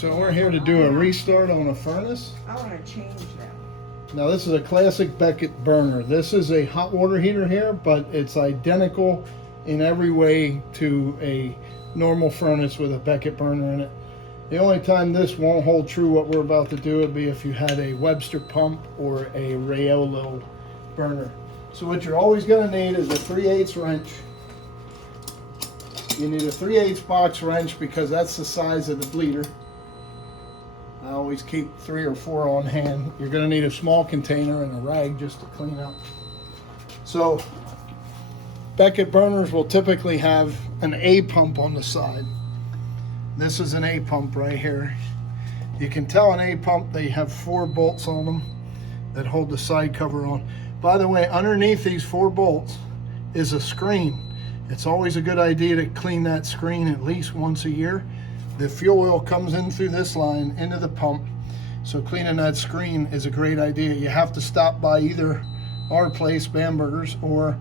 So we're here to do a restart on a furnace. I want to change that. Now this is a classic Beckett burner. This is a hot water heater here, but it's identical in every way to a normal furnace with a Beckett burner in it. The only time this won't hold true what we're about to do would be if you had a Webster pump or a Raiolo burner. So what you're always going to need is a 3/8 wrench. You need a 3/8 box wrench because that's the size of the bleeder. I always keep 3 or 4 on hand. You're going to need a small container and a rag just to clean up. So Beckett burners will typically have an A pump on the side. This is an A pump right here. You can tell an A pump, they have 4 bolts on them that hold the side cover on. By the way, underneath these 4 bolts is a screen. It's always a good idea to clean that screen at least once a year. The fuel oil comes in through this line into the pump, so cleaning that screen is a great idea. You have to stop by either our place, Bamberger's, or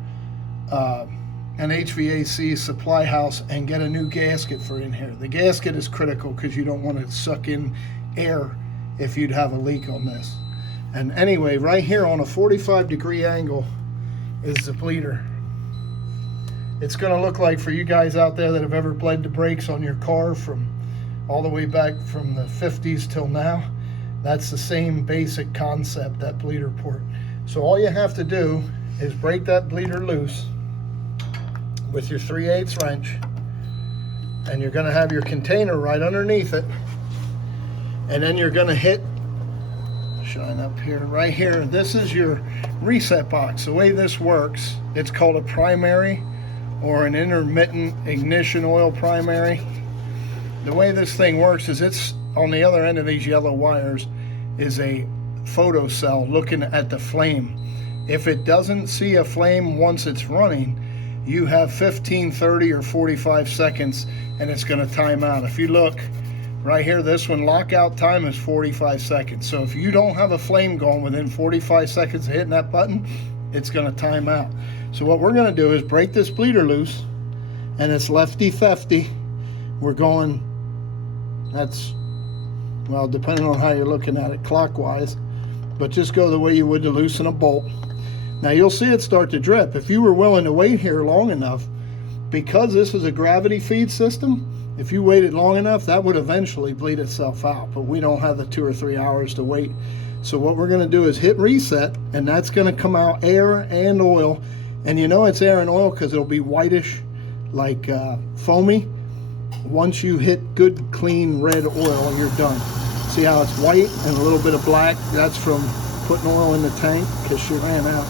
an HVAC supply house and get a new gasket for in here. The gasket is critical because you don't want to suck in air if you'd have a leak on this. And anyway, right here on a 45-degree angle is the bleeder. It's going to look like, for you guys out there that have ever bled the brakes on your car from all the way back from the 50s till now, that's the same basic concept, that bleeder port. So all you have to do is break that bleeder loose with your 3/8 wrench, and you're going to have your container right underneath it, and then you're going to hit, shine up here, right here, this is your reset box. The way this works, it's called a primary or an intermittent ignition oil primary. The way this thing works is, it's on the other end of these yellow wires is a photo cell looking at the flame. If it doesn't see a flame once it's running, you have 15, 30, or 45 seconds and it's going to time out. If you look right here, this one, lockout time is 45 seconds. So if you don't have a flame going within 45 seconds of hitting that button, it's going to time out. So what we're going to do is break this bleeder loose, and it's lefty-fefty. We're going, that's, well, depending on how you're looking at it, clockwise, but just go the way you would to loosen a bolt. Now you'll see it start to drip. If you were willing to wait here long enough, because this is a gravity feed system, if you waited long enough, that would eventually bleed itself out, but we don't have the 2 or 3 hours to wait. So what we're going to do is hit reset, and that's going to come out air and oil. And you know it's air and oil because it'll be whitish, like foamy. Once you hit good, clean red oil, you're done. See how it's white and a little bit of black? That's from putting oil in the tank because she ran out.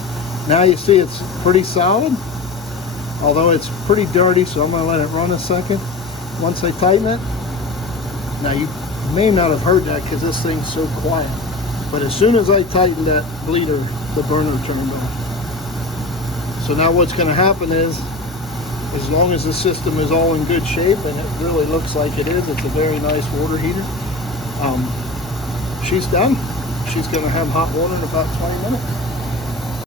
Now you see it's pretty solid, although it's pretty dirty, so I'm going to let it run a second. Once I tighten it, now you may not have heard that because this thing's so quiet, but as soon as I tighten that bleeder, the burner turned on. So now what's going to happen is, as long as the system is all in good shape, and it really looks like it is, it's a very nice water heater, she's done. She's going to have hot water in about 20 minutes.